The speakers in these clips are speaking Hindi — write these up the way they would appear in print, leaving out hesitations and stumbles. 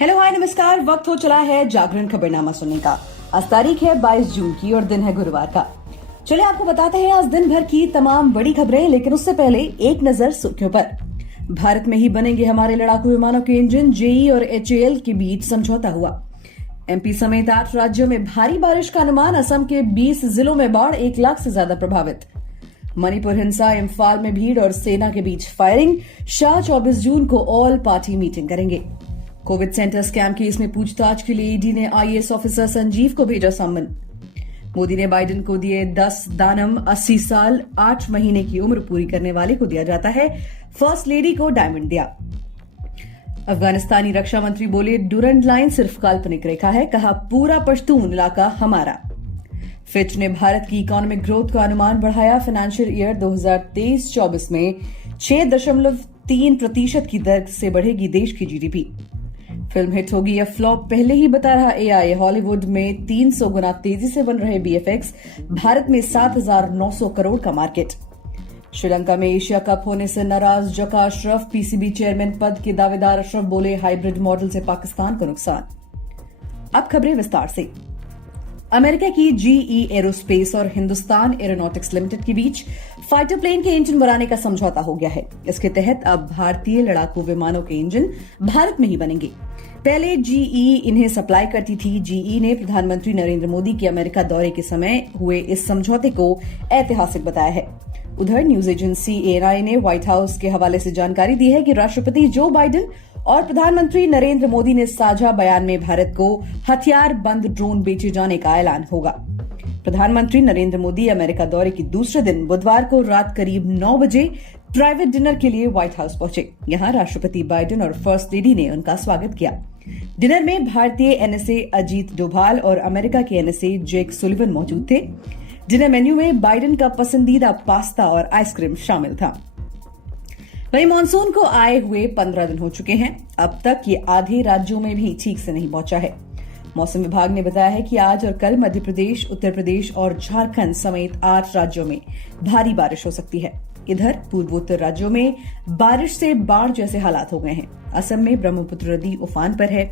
हेलो हाय नमस्कार। वक्त हो चला है जागरण खबरनामा सुनने का। आज तारीख है 22 जून की और दिन है गुरुवार का। चलिए आपको बताते हैं आज दिन भर की तमाम बड़ी खबरें, लेकिन उससे पहले एक नजर सुर्खियों पर। भारत में ही बनेंगे हमारे लड़ाकू विमानों के इंजन। जेई और एचएएल के बीच समझौता हुआ। एमपी समेत 8 राज्यों में भारी बारिश का अनुमान। असम के 20 जिलों में बाढ़, 1 लाख से ज्यादा प्रभावित। मणिपुर हिंसा, इम्फाल में भीड़ और सेना के बीच फायरिंग। शाह 24 जून को ऑल पार्टी मीटिंग करेंगे। कोविड सेंटर स्कैम केस में पूछताछ के लिए ईडी ने आईएएस ऑफिसर संजीव को भेजा सम्मन। मोदी ने बाइडेन को दिए 10 दानम। 80 साल 8 महीने की उम्र पूरी करने वाले को दिया जाता है। फर्स्ट लेडी को डायमंड दिया। अफगानिस्तानी रक्षा मंत्री बोले डुरंड लाइन सिर्फ काल्पनिक रेखा है। कहा पूरा पश्तून इलाका हमारा। फिच ने भारत की इकोनॉमिक ग्रोथ का अनुमान बढ़ाया। फाइनेंशियल ईयर 2023-24 में 6.3% की दर से बढ़ेगी देश की जीडीपी। फिल्म हिट होगी या फ्लॉप पहले ही बता रहा एआई। हॉलीवुड में 300 गुना तेजी से बन रहे बीएफएक्स। भारत में 7,900 करोड़ का मार्केट। श्रीलंका में एशिया कप होने से नाराज जका अशरफ। पीसीबी चेयरमैन पद के दावेदार अशरफ बोले हाइब्रिड मॉडल से पाकिस्तान को नुकसान। अब खबरें विस्तार से। अमेरिका की जीई एरोस्पेस और हिंदुस्तान एरोनॉटिक्स लिमिटेड के बीच फाइटर प्लेन के इंजन बनाने का समझौता हो गया है। इसके तहत अब भारतीय लड़ाकू विमानों के इंजन भारत में ही बनेंगे। पहले जीई इन्हें सप्लाई करती थी। जीई ने प्रधानमंत्री नरेंद्र मोदी के अमेरिका दौरे के समय हुए इस समझौते को ऐतिहासिक बताया है। उधर न्यूज एजेंसी एएनआई ने व्हाइट हाउस के हवाले से जानकारी दी है कि राष्ट्रपति जो बाइडेन और प्रधानमंत्री नरेंद्र मोदी ने साझा बयान में भारत को हथियार बंद ड्रोन बेचे जाने का ऐलान होगा। प्रधानमंत्री नरेंद्र मोदी अमेरिका दौरे के दूसरे दिन बुधवार को रात करीब 9 बजे प्राइवेट डिनर के लिए व्हाइट हाउस पहुंचे। यहां राष्ट्रपति बाइडेन और फर्स्ट लेडी ने उनका स्वागत किया। डिनर में भारतीय एनएसए अजीत डोभाल और अमेरिका के एनएसए जेक सुलिवन मौजूद थे। डिनर मेन्यू में बाइडेन का पसंदीदा पास्ता और आइसक्रीम शामिल था। वहीं मानसून को आए हुए 15 दिन हो चुके हैं। अब तक ये आधे राज्यों में भी ठीक से नहीं पहुंचा है। मौसम विभाग ने बताया है कि आज और कल मध्य प्रदेश, उत्तर प्रदेश और झारखंड समेत 8 राज्यों में भारी बारिश हो सकती है। इधर पूर्वोत्तर राज्यों में बारिश से बाढ़ जैसे हालात हो गए हैं। असम में ब्रह्मपुत्र नदी उफान पर है।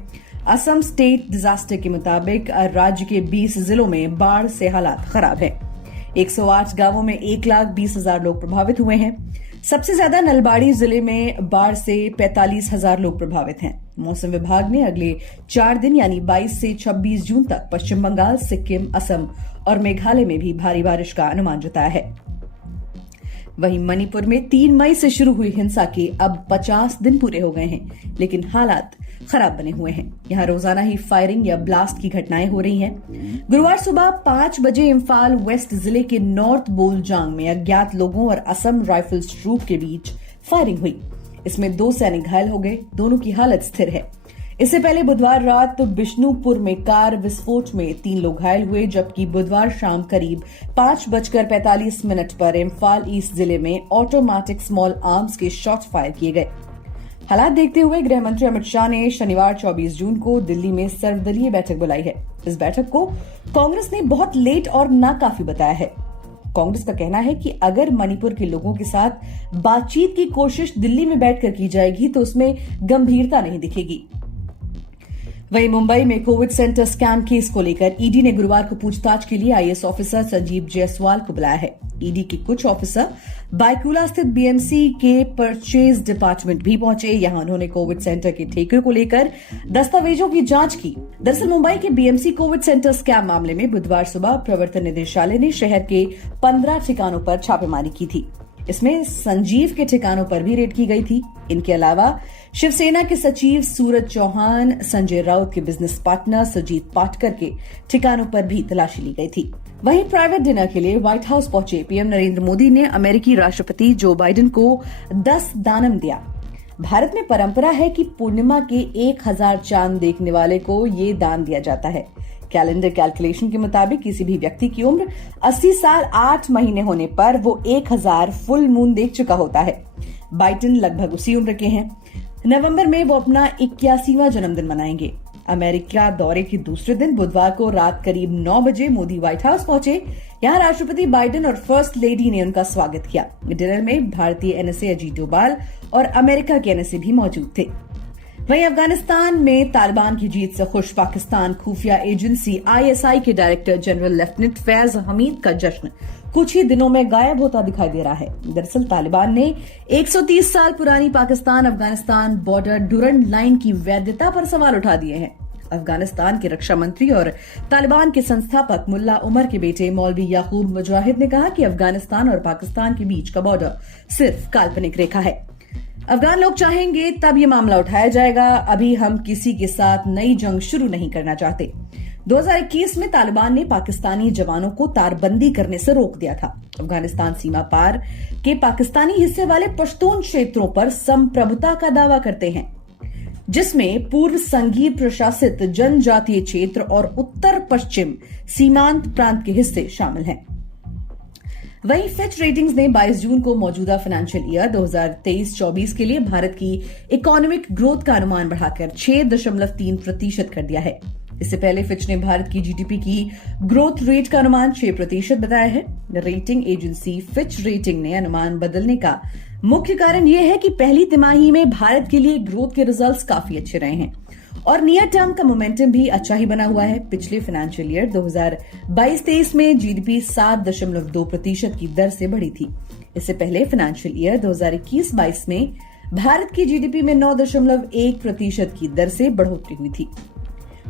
असम स्टेट डिजास्टर के मुताबिक राज्य के 20 जिलों में बाढ़ से हालात खराब है। 108 गांवों में 1,20,000 लोग प्रभावित हुए हैं। सबसे ज्यादा नलबाड़ी जिले में बाढ़ से 45,000 लोग प्रभावित हैं। मौसम विभाग ने अगले 4 दिन यानी 22 से 26 जून तक पश्चिम बंगाल, सिक्किम, असम और मेघालय में भी भारी बारिश का अनुमान जताया है। वहीं मणिपुर में 3 मई से शुरू हुई हिंसा के अब 50 दिन पूरे हो गए हैं, लेकिन हालात खराब बने हुए हैं। यहां रोजाना ही फायरिंग या ब्लास्ट की घटनाएं हो रही हैं। गुरुवार सुबह 5 बजे इम्फाल वेस्ट जिले के नॉर्थ बोलजांग में अज्ञात लोगों और असम राइफल्स ग्रुप के बीच फायरिंग हुई। इसमें 2 सैनिक घायल हो गए। दोनों की हालत स्थिर है। इससे पहले बुधवार रात बिष्णुपुर में कार विस्फोट में 3 लोग घायल हुए, जबकि बुधवार शाम करीब 5:45 पर इम्फाल ईस्ट जिले में ऑटोमेटिक स्मॉल आर्म्स के शॉट फायर किए गए। हालात देखते हुए गृह मंत्री अमित शाह ने शनिवार 24 जून को दिल्ली में सर्वदलीय बैठक बुलाई है। इस बैठक को कांग्रेस ने बहुत लेट और नाकाफी बताया है। कांग्रेस का कहना है कि अगर मणिपुर के लोगों के साथ बातचीत की कोशिश दिल्ली में बैठकर की जाएगी तो उसमें गंभीरता नहीं दिखेगी। वहीं मुंबई में कोविड सेंटर स्कैम केस को लेकर ईडी ने गुरुवार को पूछताछ के लिए आईएएस ऑफिसर संजीव जायसवाल को बुलाया है। ईडी के कुछ ऑफिसर बायकुला स्थित बीएमसी के परचेज डिपार्टमेंट भी पहुंचे। यहां उन्होंने कोविड सेंटर के ठेके को लेकर दस्तावेजों की जांच की। दरअसल मुंबई के बीएमसी कोविड सेंटर स्कैम मामले में बुधवार सुबह प्रवर्तन निदेशालय ने शहर के 15 ठिकानों पर छापेमारी की थी। इसमें संजीव के ठिकानों पर भी रेड की गई थी। इनके अलावा शिवसेना के सचिव सूरज चौहान, संजय राउत के बिजनेस पार्टनर सुजीत पाटकर के ठिकानों पर भी तलाशी ली गई थी। वहीं प्राइवेट डिनर के लिए व्हाइट हाउस पहुंचे पीएम नरेंद्र मोदी ने अमेरिकी राष्ट्रपति जो बाइडेन को 10 दानम दिया। भारत में परंपरा है कि पूर्णिमा के 1000 चांद देखने वाले को ये दान दिया जाता है। कैलेंडर कैलकुलेशन के मुताबिक किसी भी व्यक्ति की उम्र 80 साल 8 महीने होने पर वो 1000 फुल मून देख चुका होता है। बाइडेन लगभग उसी उम्र के हैं। नवंबर में वो अपना 81वां जन्मदिन मनाएंगे। अमेरिका दौरे के दूसरे दिन बुधवार को रात करीब 9 बजे मोदी व्हाइट हाउस पहुंचे। यहां राष्ट्रपति बाइडेन और फर्स्ट लेडी ने उनका स्वागत किया। डिनर में भारतीय एनएसए अजीत डोभाल और अमेरिका के एनएसए भी मौजूद थे। वहीं अफगानिस्तान में तालिबान की जीत से खुश पाकिस्तान खुफिया एजेंसी आईएसआई के director general lieutenant Faiz Hamid का जश्न कुछ ही दिनों में गायब होता दिखाई दे रहा है। दरअसल तालिबान ने 130 साल पुरानी Pakistan Afghanistan border Durand line की वैधता पर सवाल उठा दिए हैं। अफगानिस्तान के रक्षा मंत्री और तालिबान के संस्थापक मुल्ला उमर के बेटे मौलवी याकूब मुजाहिद ने कहा कि अफगानिस्तान और पाकिस्तान के बीच का बॉर्डर सिर्फ काल्पनिक रेखा है। अफगान लोग चाहेंगे तब ये मामला उठाया जाएगा। अभी हम किसी के साथ नई जंग शुरू नहीं करना चाहते। 2021 में तालिबान ने पाकिस्तानी जवानों को तारबंदी करने से रोक दिया था। अफगानिस्तान सीमा पार के पाकिस्तानी हिस्से वाले पश्तून क्षेत्रों पर संप्रभुता का दावा करते हैं, जिसमें पूर्व संघीय प्रशासित जनजातीय क्षेत्र और उत्तर पश्चिम सीमांत प्रांत के हिस्से शामिल हैं। वहीं फिच रेटिंग्स ने 22 जून को मौजूदा फाइनेंशियल ईयर 2023-24 के लिए भारत की इकोनॉमिक ग्रोथ का अनुमान बढ़ाकर 6.3% कर दिया है। इससे पहले फिच ने भारत की जीडीपी की ग्रोथ रेट का अनुमान 6% बताया है। रेटिंग एजेंसी फिच रेटिंग ने अनुमान बदलने का मुख्य कारण यह है कि पहली तिमाही में भारत के लिए ग्रोथ के रिजल्ट्स काफी अच्छे रहे हैं और नियर टर्म का मोमेंटम भी अच्छा ही बना हुआ है। पिछले फाइनेंशियल ईयर 2022-23 में जीडीपी 7.2% की दर से बढ़ी थी। इससे पहले फाइनेंशियल ईयर 2021-22 में भारत की जीडीपी में 9.1% की दर से बढ़ोतरी हुई थी।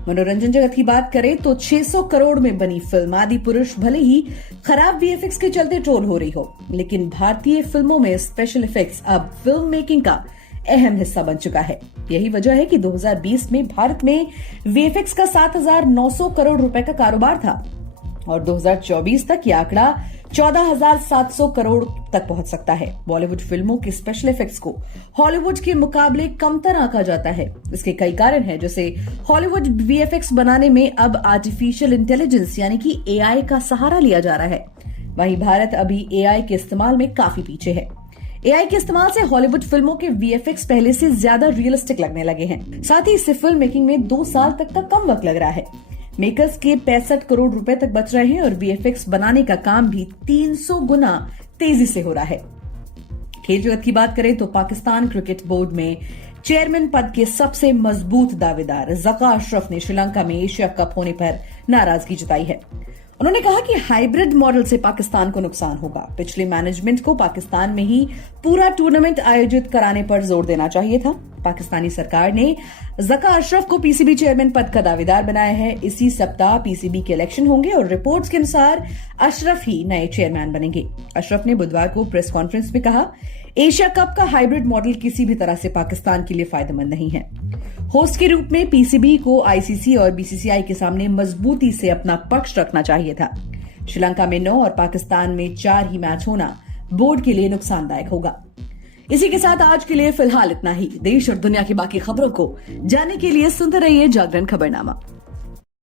मनोरंजन जगत की बात करें तो 600 करोड़ में बनी फिल्म आदि पुरुष भले ही खराब वीएफएक्स के चलते ट्रोल हो रही हो, लेकिन भारतीय फिल्मों में स्पेशल इफेक्ट्स अब फिल्म मेकिंग का अहम हिस्सा बन चुका है। यही वजह है कि 2020 में भारत में वीएफएक्स का 7,900 करोड़ रुपए का कारोबार था और 2024 तक यह आंकड़ा 14,700 करोड़ तक पहुंच सकता है। बॉलीवुड फिल्मों के स्पेशल इफेक्ट्स को हॉलीवुड के मुकाबले कमतर आंका जाता है। इसके कई कारण हैं, जैसे हॉलीवुड वीएफएक्स बनाने में अब आर्टिफिशियल इंटेलिजेंस यानी कि एआई का सहारा लिया जा रहा है। वहीं भारत अभी एआई के इस्तेमाल में काफी पीछे है। एआई के इस्तेमाल से हॉलीवुड फिल्मों के वीएफएक्स पहले से ज्यादा रियलिस्टिक लगने लगे हैं। साथ ही इससे फिल्म मेकिंग में 2 साल तक का कम वक्त लग रहा है। मेकर्स के 65 करोड़ रुपए तक बच रहे हैं और वीएफएक्स बनाने का काम भी 300 गुना तेजी से हो रहा है। खेल जगत की बात करें तो पाकिस्तान क्रिकेट बोर्ड में चेयरमैन पद के सबसे मजबूत दावेदार ज़का अशरफ ने श्रीलंका में एशिया कप होने पर नाराजगी जताई है। उन्होंने कहा कि हाइब्रिड मॉडल से पाकिस्तान को नुकसान होगा। पिछले मैनेजमेंट को पाकिस्तान में ही पूरा टूर्नामेंट आयोजित कराने पर जोर देना चाहिए था। पाकिस्तानी सरकार ने ज़का अशरफ को पीसीबी चेयरमैन पद का दावेदार बनाया है। इसी सप्ताह पीसीबी के इलेक्शन होंगे और रिपोर्ट्स के अनुसार अशरफ ही नए चेयरमैन बनेंगे। अशरफ ने बुधवार को प्रेस कॉन्फ्रेंस में कहा, एशिया कप का हाइब्रिड मॉडल किसी भी तरह से पाकिस्तान के लिए फायदेमंद नहीं है। होस्ट के रूप में पीसीबी को आईसीसी और बीसीसीआई के सामने मजबूती से अपना पक्ष रखना चाहिए था। श्रीलंका में 9 और पाकिस्तान में 4 ही मैच होना बोर्ड के लिए नुकसानदायक होगा। इसी के साथ आज के लिए फिलहाल इतना ही। देश और दुनिया की बाकी खबरों को जानने के लिए सुनते रहिए जागरण खबरनामा।